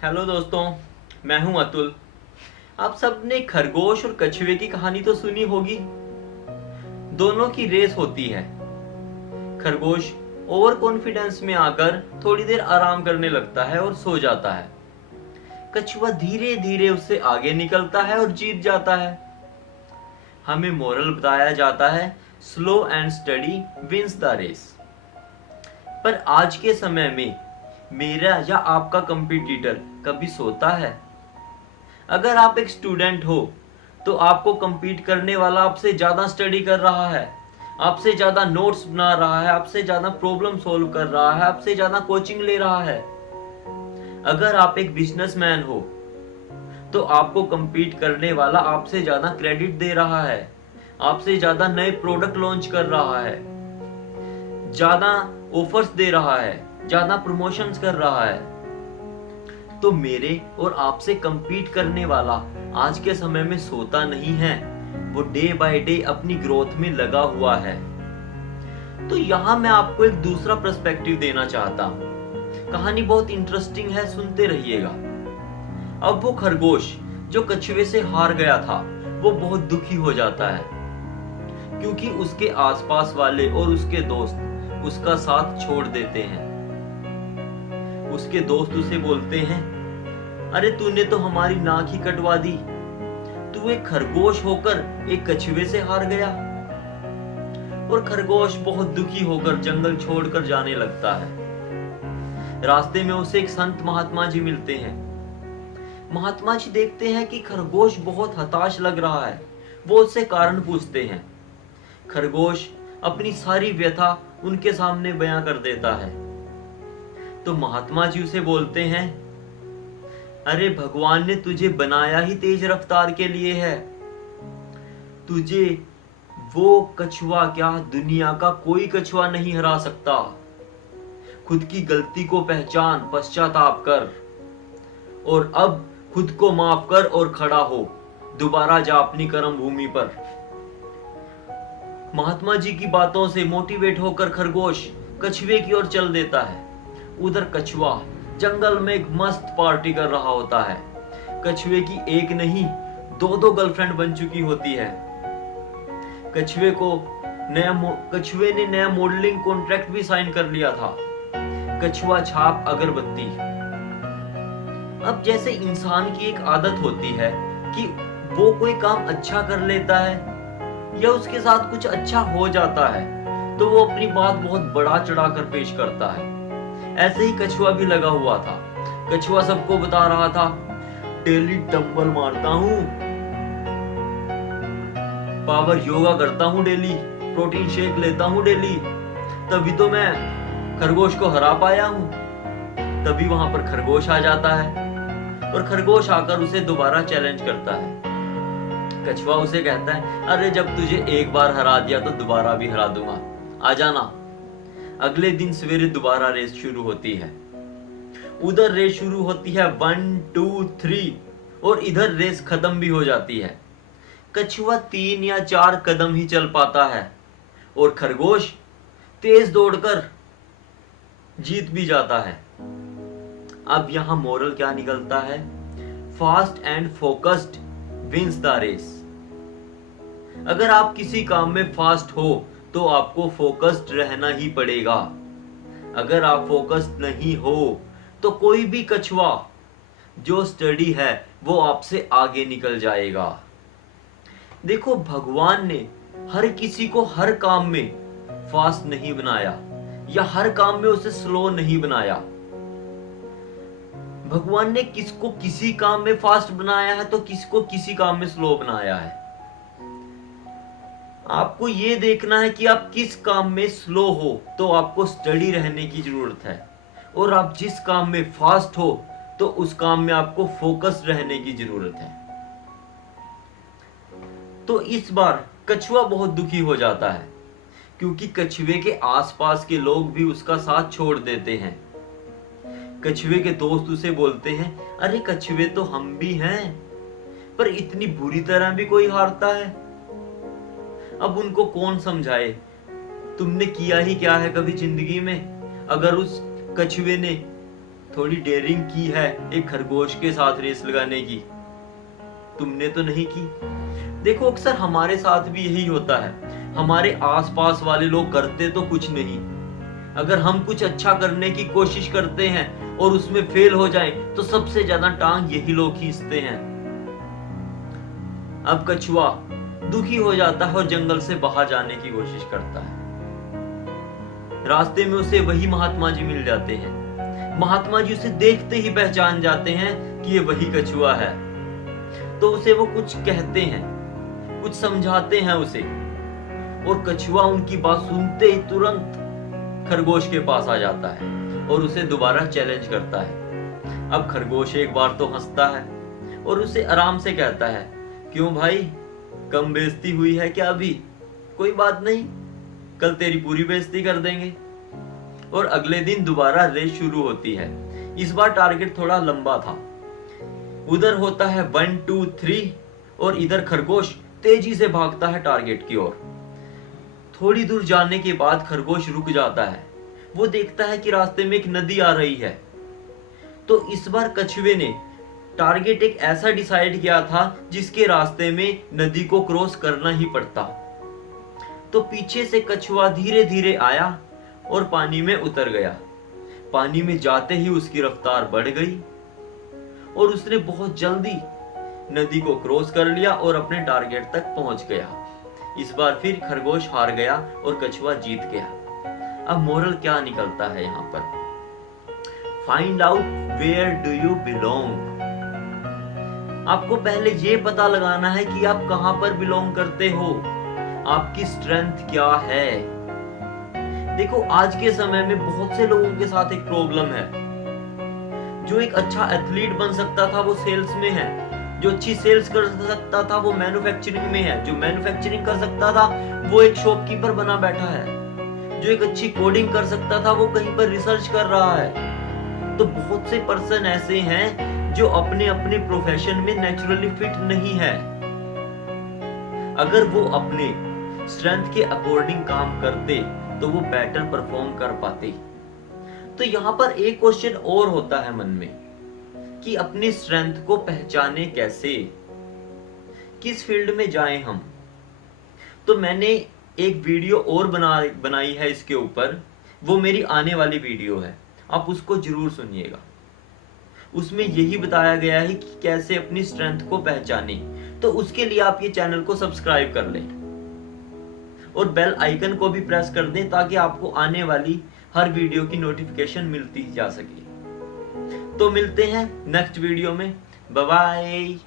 Hello दोस्तों, मैं हूं अतुल। आप सबने खरगोश और कछुए की कहानी तो सुनी होगी। दोनों की रेस होती है। खरगोश ओवर कॉन्फिडेंस में आकर थोड़ी देर आराम करने लगता है और सो जाता है। कछुआ धीरे धीरे उससे आगे निकलता है और जीत जाता है। हमें मोरल बताया जाता है, slow and steady wins the race. पर आज के समय में मेरा या आपका कंपटीटर कभी सोता है? अगर आप एक स्टूडेंट हो तो आपको compete करने वाला आपसे ज्यादा स्टडी कर रहा है, आपसे ज्यादा नोट्स बना रहा है, आपसे ज्यादा प्रॉब्लम सॉल्व कर रहा है, आपसे ज्यादा कोचिंग ले रहा है। अगर आप एक बिजनेसमैन हो तो आपको compete करने वाला आपसे ज्यादा क्रेडिट दे रहा है, आपसे ज्यादा नए प्रोडक्ट लॉन्च कर रहा है, ज्यादा ऑफर्स दे रहा है, ज्यादा प्रमोशंस कर रहा है। तो मेरे और आपसे compete करने वाला आज के समय में सोता नहीं है, वो डे बाय डे अपनी ग्रोथ में लगा हुआ है। तो यहां मैं आपको एक दूसरा पर्सपेक्टिव देना चाहता हूं। कहानी बहुत इंटरेस्टिंग है, सुनते रहिएगा। अब वो खरगोश जो कछुए से हार गया था, वो बहुत दुखी हो जाता है, क्योंकि उसके आसपास वाले और उसके दोस्त उसका साथ छोड़ देते हैं। उसके दोस्त उसे बोलते हैं, अरे तूने तो हमारी नाक ही कटवा दी, तू एक खरगोश होकर एक कछुए से हार गया। और खरगोश बहुत दुखी होकर जंगल छोड़कर जाने लगता है। रास्ते में उसे एक संत महात्मा जी मिलते हैं। महात्मा जी देखते हैं कि खरगोश बहुत हताश लग रहा है। वो उससे कारण पूछते हैं। खरगोश अपनी सारी व्यथा उनके सामने बयां कर देता है। तो महात्मा जी उसे बोलते हैं, अरे भगवान ने तुझे बनाया ही तेज रफ्तार के लिए है। तुझे वो कछुआ क्या, दुनिया का कोई कछुआ नहीं हरा सकता। खुद की गलती को पहचान, पश्चाताप कर और अब खुद को माफ कर और खड़ा हो, दोबारा जा अपनी कर्म भूमि पर। महात्मा जी की बातों से मोटिवेट होकर खरगोश कछुए की ओर चल देता है। उधर कछुआ जंगल में एक मस्त पार्टी कर रहा होता है। कछुए की एक नहीं, दो गर्लफ्रेंड बन चुकी होती है। कछुए ने नया मॉडलिंग कॉन्ट्रैक्ट भी साइन कर लिया था। कछुआ छाप अगरबत्ती। अब जैसे इंसान की एक आदत होती है कि वो कोई काम अच्छा कर लेता है या उसके साथ कुछ अच्छा हो जाता है तो वो अपनी बात बहुत बड़ा चढ़ाकर पेश करता है। ऐसे ही कछुआ भी लगा हुआ था। कछुआ सबको बता रहा था, डेली डंबल मारता हूं, पावर योगा करता हूं डेली, प्रोटीन शेक लेता हूं डेली, तभी तो मैं खरगोश को हरा पाया हूं। तभी वहां पर खरगोश आ जाता है और खरगोश आकर उसे दोबारा चैलेंज करता है। कछुआ उसे कहता है, अरे जब तुझे एक बार हरा दिया तो दोबारा भी हरा दूंगा, आ जाना। अगले दिन सवेरे दोबारा रेस शुरू होती है। उधर रेस शुरू होती है 1 2 3 और इधर रेस खत्म भी हो जाती है। कछुआ 3 या 4 कदम ही चल पाता है और खरगोश तेज दौड़कर जीत भी जाता है। अब यहां मोरल क्या निकलता है? Fast and focused wins the race. अगर आप किसी काम में फास्ट हो तो आपको फोकस्ड रहना ही पड़ेगा। अगर आप फोकस्ड नहीं हो तो कोई भी कछुआ जो स्टडी है वो आपसे आगे निकल जाएगा। देखो, भगवान ने हर किसी को हर काम में फास्ट नहीं बनाया या हर काम में उसे स्लो नहीं बनाया। भगवान ने किसको किसी काम में फास्ट बनाया है तो किसको किसी काम में स्लो बनाया है। आपको यह देखना है कि आप किस काम में स्लो हो तो आपको स्टडी रहने की जरूरत है, और आप जिस काम में फास्ट हो तो उस काम में आपको फोकस रहने की जरूरत है। तो इस बार कछुआ बहुत दुखी हो जाता है क्योंकि कछुए के आसपास के लोग भी उसका साथ छोड़ देते हैं। कछुए के दोस्त उसे बोलते हैं, अरे कछुए तो हम भी हैं, पर इतनी बुरी तरह भी कोई हारता है। अब उनको कौन समझाए? तुमने किया ही क्या है कभी जिंदगी में? अगर उस कछुए ने थोड़ी डेयरिंग की है एक खरगोश के साथ रेस लगाने की? तुमने तो नहीं की। देखो अक्सर हमारे साथ भी यही होता है, हमारे आसपास वाले लोग करते तो कुछ नहीं, अगर हम कुछ अच्छा करने की कोशिश करते हैं और उसमें फेल हो जाएं, तो सबसे ज्यादा टांग यही लोग खींचते हैं। अब कछुआ दुखी हो जाता है और जंगल से बाहर जाने की कोशिश करता है। रास्ते में उसे वही महात्मा जी मिल जाते हैं। महात्मा जी उसे देखते ही पहचान जाते हैं कि ये वही कछुआ है। तो उसे वो कुछ कहते हैं, कुछ समझाते हैं उसे, और कछुआ उनकी बात सुनते ही तुरंत खरगोश के पास आ जाता है और उसे दोबारा चैलेंज करता है। अब खरगोश एक बार तो हंसता है और उसे आराम से कहता है, क्यों भाई, कम बेइज्जती हुई है क्या अभी? कोई बात नहीं, कल तेरी पूरी बेइज्जती कर देंगे। और अगले दिन दोबारा रेस शुरू होती है। इस बार टारगेट थोड़ा लंबा था। उधर होता है 1 2 3 और इधर खरगोश तेजी से भागता है टारगेट की ओर। थोड़ी दूर जाने के बाद खरगोश रुक जाता है। वो देखता है कि रास्ते में एक नदी आ रही है। तो इस बार कछुए ने टारगेट एक ऐसा डिसाइड किया था जिसके रास्ते में नदी को क्रॉस करना ही पड़ता। तो पीछे से कछुआ धीरे धीरे आया और पानी में उतर गया। पानी में जाते ही उसकी रफ्तार बढ़ गई और उसने बहुत जल्दी नदी को क्रॉस कर लिया और अपने टारगेट तक पहुंच गया। इस बार फिर खरगोश हार गया और कछुआ जीत गया। अब मोरल क्या निकलता है यहाँ पर? Find out where do you belong. आपको पहले ये पता लगाना है कि आप कहां पर बिलोंग करते हो, आपकी स्ट्रेंथ क्या है। देखो आज के समय में बहुत से लोगों के साथ एक प्रॉब्लम है। जो एक अच्छा एथलीट बन सकता था वो सेल्स में है, जो अच्छी सेल्स कर सकता था वो मैन्युफैक्चरिंग में है, जो मैन्युफैक्चरिंग कर सकता था वो एक शॉपकीपर बना बैठा है, जो एक अच्छी कोडिंग कर सकता था वो कहीं पर रिसर्च कर रहा है। तो बहुत से पर्सन ऐसे हैं जो अपने अपने प्रोफेशन में नेचुरली फिट नहीं है। अगर वो अपने स्ट्रेंथ के अकॉर्डिंग काम करते तो वो बेटर परफॉर्म कर पाते। तो यहाँ पर एक क्वेश्चन और होता है मन में कि अपनी स्ट्रेंथ को पहचाने कैसे, किस फील्ड में जाएं हम। तो मैंने एक वीडियो और बनाई है इसके ऊपर, वो मेरी आने वाली वीडियो है, आप उसको जरूर सुनिएगा। उसमें यही बताया गया है कि कैसे अपनी स्ट्रेंथ को पहचाने। तो उसके लिए आप ये चैनल को सब्सक्राइब कर लें और बेल आइकन को भी प्रेस कर दें ताकि आपको आने वाली हर वीडियो की नोटिफिकेशन मिलती जा सके। तो मिलते हैं नेक्स्ट वीडियो में। Bye bye.